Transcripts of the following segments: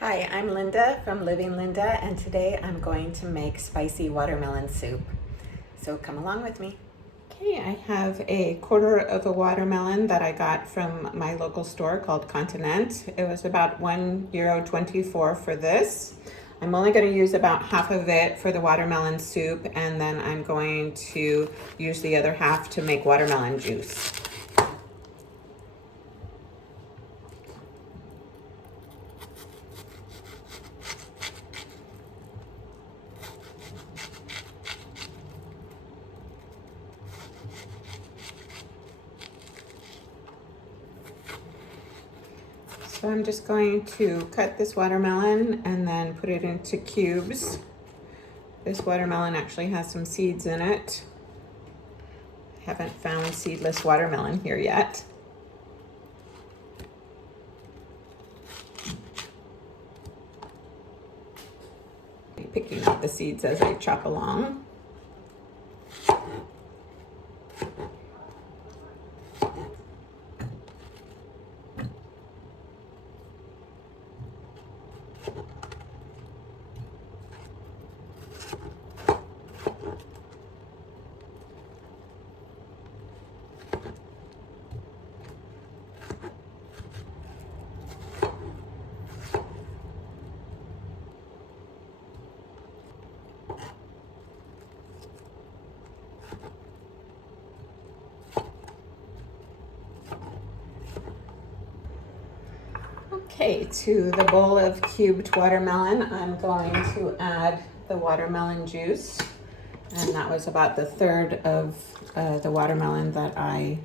Hi, I'm Linda from Living Linda, and today I'm going to make spicy watermelon soup. So come along with me. Okay, I have a quarter of a watermelon that I got from my local store called Continent. It was about €1.24 for this. I'm only going to use about half of it for the watermelon soup, and then I'm going to use the other half to make watermelon juice. So I'm just going to cut this watermelon and then put it into cubes. This watermelon actually has some seeds in it. Haven't found seedless watermelon here yet. I'm picking out the seeds as I chop along. Okay, to the bowl of cubed watermelon, I'm going to add the watermelon juice. And that was about the third of the watermelon that I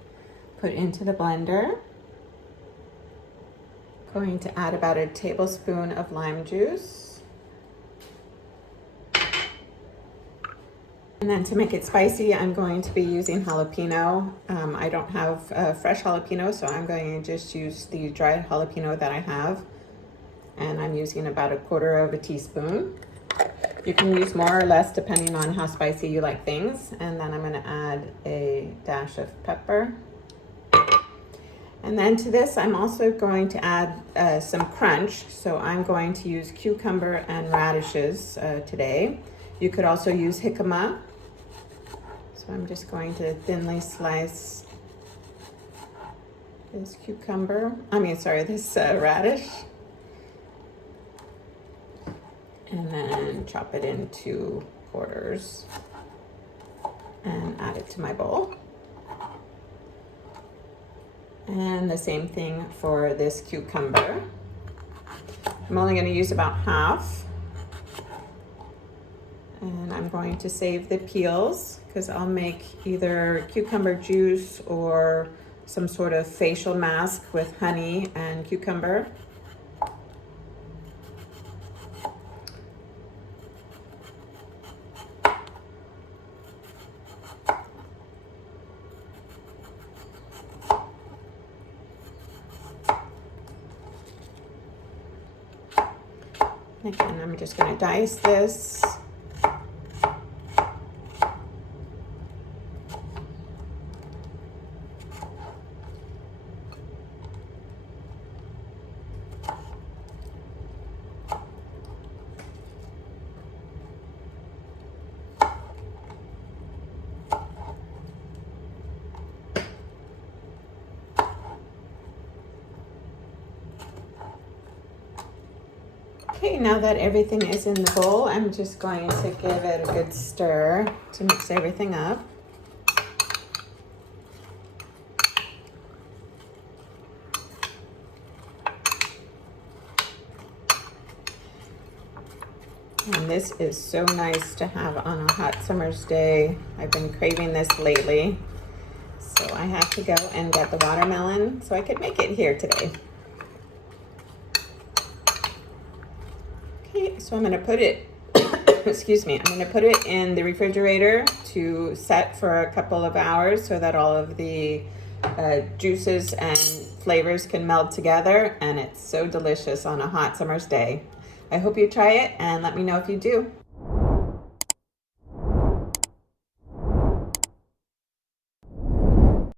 put into the blender. Going to add about a tablespoon of lime juice. And then to make it spicy, I'm going to be using jalapeno. I don't have fresh jalapeno, so I'm going to just use the dried jalapeno that I have. And I'm using about a quarter of a teaspoon. You can use more or less depending on how spicy you like things. And then I'm going to add a dash of pepper. And then to this, I'm also going to add some crunch. So I'm going to use cucumber and radishes today. You could also use jicama. So I'm just going to thinly slice this this radish. And then chop it into quarters and add it to my bowl. And the same thing for this cucumber. I'm only going to use about half. And I'm going to save the peels because I'll make either cucumber juice or some sort of facial mask with honey and cucumber. Again, I'm just going to dice this. Okay, now that everything is in the bowl, I'm just going to give it a good stir to mix everything up. And this is so nice to have on a hot summer's day. I've been craving this lately. So I have to go and get the watermelon so I could make it here today. Okay, so I'm going to put it, I'm going to put it in the refrigerator to set for a couple of hours so that all of the juices and flavors can meld together, and it's so delicious on a hot summer's day. I hope you try it and let me know if you do.